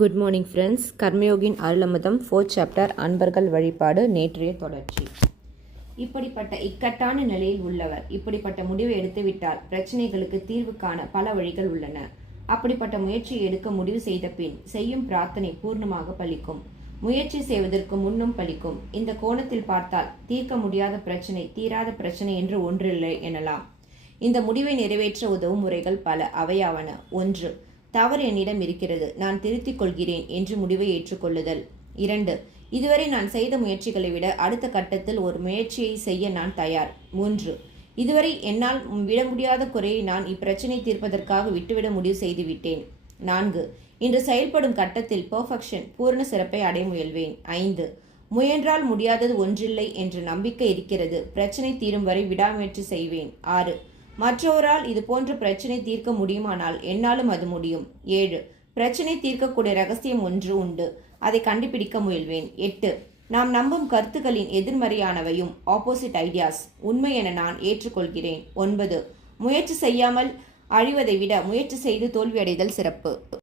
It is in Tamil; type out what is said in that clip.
Good morning friends Karmayogin Arulamudham fourth chapter அன்பர்கள் வழிபாடு நேற்றைய தொடர்ச்சி. இப்படிப்பட்ட இக்கட்டான நிலையில் உள்ளவர் இப்படிப்பட்ட முடிவை எடுத்துவிட்டால் பிரச்சனைகளுக்கு தீர்வு காண பல வழிகள் உள்ளன. அப்படிப்பட்ட முயற்சியை எடுக்க முடிவு செய்த பின் செய்யும் பிரார்த்தனை பூர்ணமாக பலிக்கும். முயற்சி செய்வதற்கு முன்னும் பலிக்கும். இந்த கோணத்தில் பார்த்தால் தீர்க்க முடியாத பிரச்சனை தீராத பிரச்சனை என்று ஒன்றில்லை எனலாம். இந்த முடிவை நிறைவேற்ற உதவும் முறைகள் பல. அவையாவன. ஒன்று தவறு என்னிடம் இருக்கிறது. நான் திருத்திக் கொள்கிறேன் என்று முடிவை ஏற்றுக்கொள்ளுதல். இரண்டு இதுவரை நான் செய்த முயற்சிகளை விட அடுத்த கட்டத்தில் ஒரு முயற்சியை செய்ய நான் தயார். மூன்று இதுவரை என்னால் விட முடியாத குறையை நான் இப்பிரச்சனை தீர்ப்பதற்காக விட்டுவிட முடிவு செய்துவிட்டேன். நான்கு இன்று செயல்படும் கட்டத்தில் பெர்ஃபெக்ஷன் பூர்ண சிறப்பை அடைய முயல்வேன். ஐந்து முயன்றால் முடியாதது ஒன்றில்லை என்ற நம்பிக்கை இருக்கிறது. பிரச்சனை தீரும் வரை விடாமுயற்சி செய்வேன். ஆறு மற்றவரால் இது போன்ற பிரச்சனை தீர்க்க முடியுமானால் என்னாலும் அது முடியும். ஏழு. பிரச்சனை தீர்க்கக்கூடிய ரகசியம் ஒன்று உண்டு. அதை கண்டுபிடிக்க முயல்வேன். எட்டு. நாம் நம்பும் கருத்துக்களின் எதிர்மறையானவையும் ஆப்போசிட் ஐடியாஸ் உண்மை என நான் ஏற்றுக்கொள்கிறேன். ஒன்பது. முயற்சி செய்யாமல் அழிவதை விட முயற்சி செய்து தோல்வியடைதல் சிறப்பு.